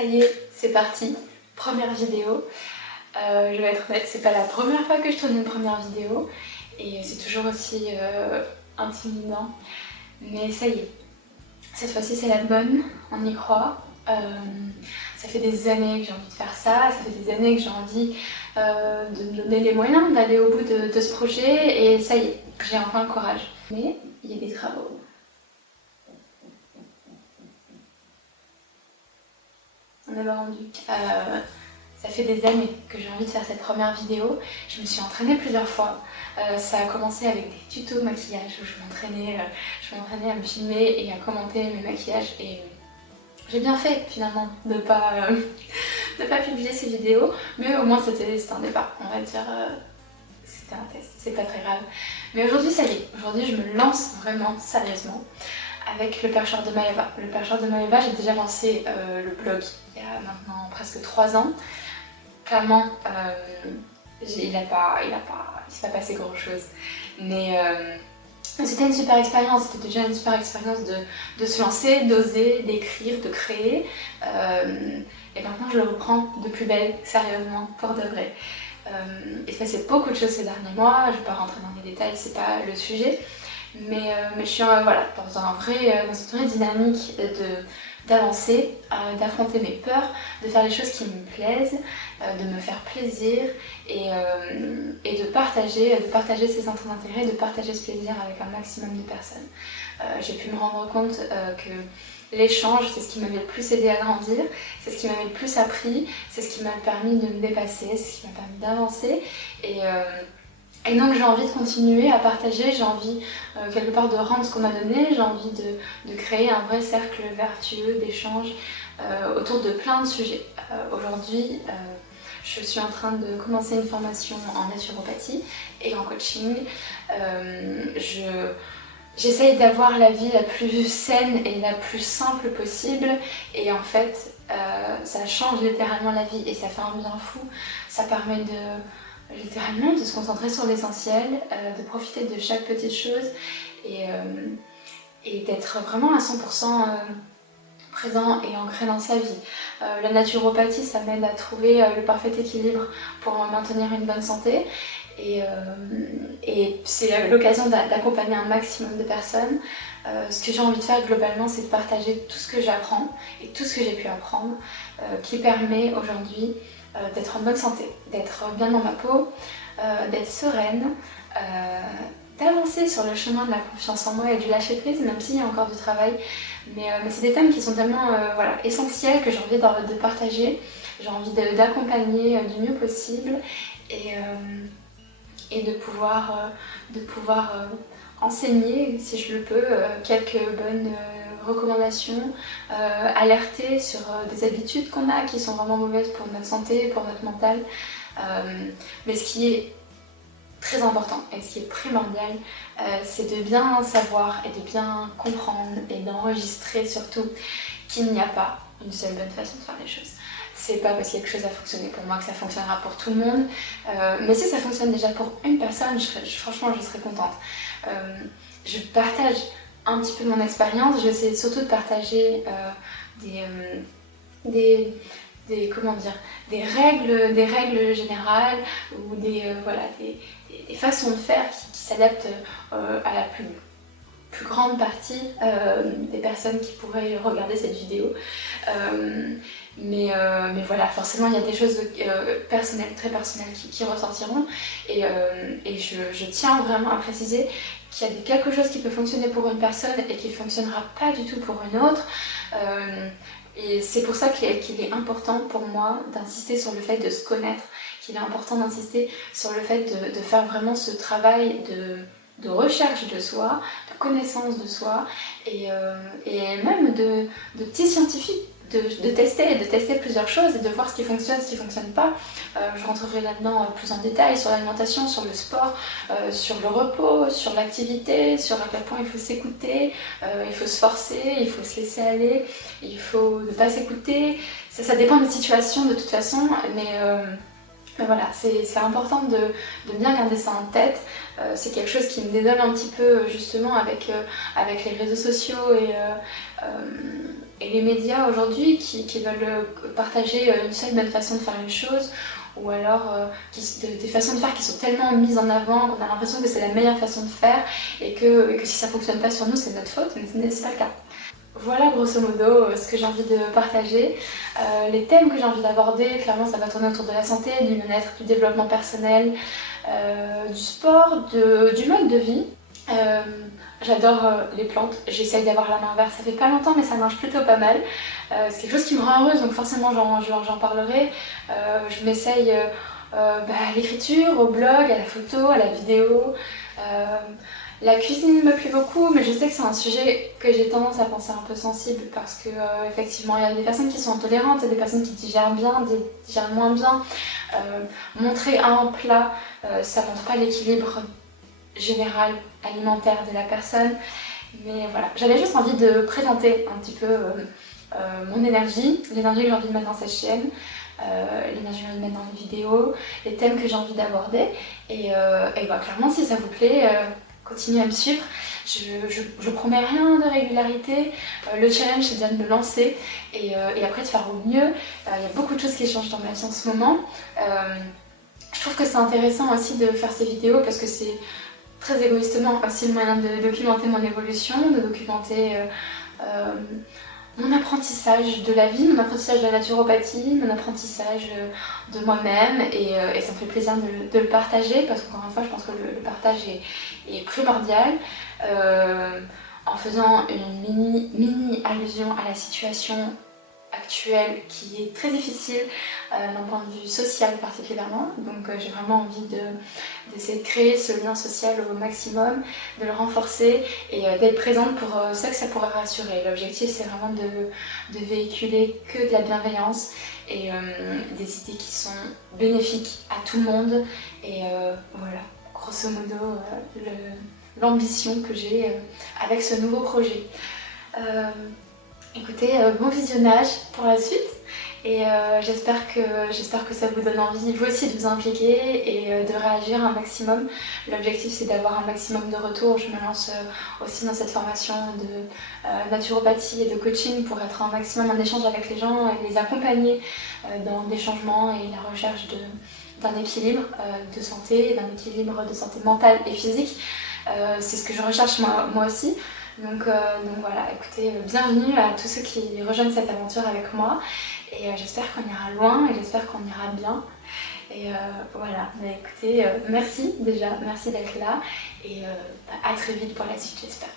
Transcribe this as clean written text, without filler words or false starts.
Ça y est, c'est parti, première vidéo. Je vais être honnête, c'est pas la première fois que je tourne une première vidéo et c'est toujours aussi intimidant. Mais ça y est, cette fois-ci c'est la bonne, on y croit. Ça fait des années que j'ai envie de faire ça, ça fait des années que j'ai envie de me donner les moyens d'aller au bout de ce projet et ça y est, j'ai enfin le courage. Mais il y a des travaux. On avait rendu. Ça fait des années que j'ai envie de faire cette première vidéo. Je me suis entraînée plusieurs fois. Ça a commencé avec des tutos maquillage où je m'entraînais à me filmer et à commenter mes maquillages. Et j'ai bien fait finalement de pas publier ces vidéos, mais au moins c'était un départ. On va dire c'était un test, c'est pas très grave. Mais aujourd'hui ça y est, aujourd'hui je me lance vraiment sérieusement avec le perchoir de Maeva. Le perchoir de Maeva, j'ai déjà lancé le blog il y a maintenant presque 3 ans. Clairement, il s'est pas passé grand chose. Mais c'était une super expérience, c'était déjà une super expérience de se lancer, d'oser, d'écrire, de créer. Et maintenant je le reprends de plus belle, sérieusement, pour de vrai. Il se passait beaucoup de choses ces derniers mois, je ne vais pas rentrer dans les détails, c'est pas le sujet. Mais je suis voilà, dans une vraie dynamique d'avancer, d'affronter mes peurs, de faire les choses qui me plaisent, de me faire plaisir et de partager ces centres d'intérêt, de partager ce plaisir avec un maximum de personnes. J'ai pu me rendre compte que l'échange, c'est ce qui m'avait le plus aidé à grandir, c'est ce qui m'avait le plus appris, c'est ce qui m'a permis de me dépasser, c'est ce qui m'a permis d'avancer. Et donc j'ai envie de continuer à partager, j'ai envie quelque part de rendre ce qu'on m'a donné, j'ai envie de créer un vrai cercle vertueux d'échange autour de plein de sujets. Aujourd'hui, je suis en train de commencer une formation en naturopathie et en coaching. J'essaye d'avoir la vie la plus saine et la plus simple possible et en fait ça change littéralement la vie et ça fait un bien fou. Ça permet littéralement de se concentrer sur l'essentiel, de profiter de chaque petite chose et d'être vraiment à 100% présent et ancré dans sa vie. La naturopathie, ça m'aide à trouver le parfait équilibre pour maintenir une bonne santé et c'est l'occasion d'accompagner un maximum de personnes. Ce que j'ai envie de faire globalement, c'est de partager tout ce que j'apprends et tout ce que j'ai pu apprendre qui permet aujourd'hui d'être en bonne santé, d'être bien dans ma peau, d'être sereine, d'avancer sur le chemin de la confiance en moi et du lâcher prise, même s'il y a encore du travail. Mais c'est des thèmes qui sont tellement essentiels que j'ai envie de partager, j'ai envie d'accompagner du mieux possible et de pouvoir enseigner, si je le peux, quelques bonnes recommandations, alerter sur des habitudes qu'on a qui sont vraiment mauvaises pour notre santé, pour notre mental. Mais ce qui est très important et ce qui est primordial, c'est de bien savoir et de bien comprendre et d'enregistrer surtout qu'il n'y a pas une seule bonne façon de faire les choses. C'est pas parce qu'il y a quelque chose à fonctionner pour moi que ça fonctionnera pour tout le monde. Mais si ça fonctionne déjà pour une personne, franchement je serais contente. Je partage un petit peu de mon expérience, j'essaie surtout de partager des règles générales ou des façons de faire qui s'adaptent à la plus grande partie des personnes qui pourraient regarder cette vidéo. Mais voilà, forcément il y a des choses personnelles, très personnelles qui ressortiront et je tiens vraiment à préciser qu'il y a quelque chose qui peut fonctionner pour une personne et qui ne fonctionnera pas du tout pour une autre. Et c'est pour ça qu'il est important pour moi d'insister sur le fait de se connaître, qu'il est important d'insister sur le fait de faire vraiment ce travail de recherche de soi, de connaissance de soi et même de petits scientifiques, de tester plusieurs choses et de voir ce qui fonctionne, ce qui fonctionne pas. Je rentrerai là-dedans plus en détail sur l'alimentation, sur le sport, sur le repos, sur l'activité, sur à quel point il faut s'écouter, il faut se forcer, il faut se laisser aller, il faut ne pas s'écouter. Ça dépend des situations de toute façon, mais voilà, c'est important de bien garder ça en tête. C'est quelque chose qui me désole un petit peu justement avec les réseaux sociaux et les médias aujourd'hui qui veulent partager une seule bonne façon de faire les choses, ou alors des façons de faire qui sont tellement mises en avant qu'on a l'impression que c'est la meilleure façon de faire et que si ça fonctionne pas sur nous c'est notre faute, mais c'est pas le cas. Voilà grosso modo ce que j'ai envie de partager. Les thèmes que j'ai envie d'aborder, clairement ça va tourner autour de la santé, du bien-être, du développement personnel, du sport, du mode de vie. J'adore les plantes, j'essaye d'avoir la main verte, ça fait pas longtemps mais ça marche plutôt pas mal. C'est quelque chose qui me rend heureuse donc forcément j'en parlerai. Je m'essaye à l'écriture, au blog, à la photo, à la vidéo. La cuisine me plaît beaucoup mais je sais que c'est un sujet que j'ai tendance à penser un peu sensible parce que effectivement il y a des personnes qui sont intolérantes et des personnes qui digèrent bien, des digèrent moins bien. Montrer un plat, ça montre pas l'équilibre général alimentaire de la personne, mais voilà, j'avais juste envie de présenter un petit peu mon énergie, l'énergie que j'ai envie de mettre dans cette chaîne, l'énergie que j'ai envie de mettre dans les vidéos, les thèmes que j'ai envie d'aborder, et clairement si ça vous plaît, continuez à me suivre. Je promets rien de régularité, le challenge c'est bien de me lancer et après de faire au mieux. Il y a beaucoup de choses qui changent dans ma vie en ce moment. Je trouve que c'est intéressant aussi de faire ces vidéos parce que c'est très égoïstement aussi le moyen de documenter mon évolution, de documenter mon apprentissage de la vie, mon apprentissage de la naturopathie, mon apprentissage de moi-même et ça me fait plaisir de le partager parce qu'encore une fois je pense que le partage est primordial. En faisant une mini allusion à la situation actuelle qui est très difficile d'un point de vue social particulièrement, donc j'ai vraiment envie d'essayer de créer ce lien social au maximum, de le renforcer et d'être présente pour ceux que ça pourrait rassurer. L'objectif c'est vraiment de véhiculer que de la bienveillance et des idées qui sont bénéfiques à tout le monde et voilà, grosso modo l'ambition que j'ai avec ce nouveau projet. Écoutez, bon visionnage pour la suite et j'espère que ça vous donne envie vous aussi de vous impliquer et de réagir un maximum. L'objectif c'est d'avoir un maximum de retours. Je me lance aussi dans cette formation de naturopathie et de coaching pour être un maximum en échange avec les gens et les accompagner dans des changements et la recherche d'un équilibre de santé, d'un équilibre de santé mentale et physique. C'est ce que je recherche moi aussi. Donc voilà, écoutez, bienvenue à tous ceux qui rejoignent cette aventure avec moi et j'espère qu'on ira loin et j'espère qu'on ira bien. Et voilà, mais écoutez, merci déjà, merci d'être là et à très vite pour la suite j'espère.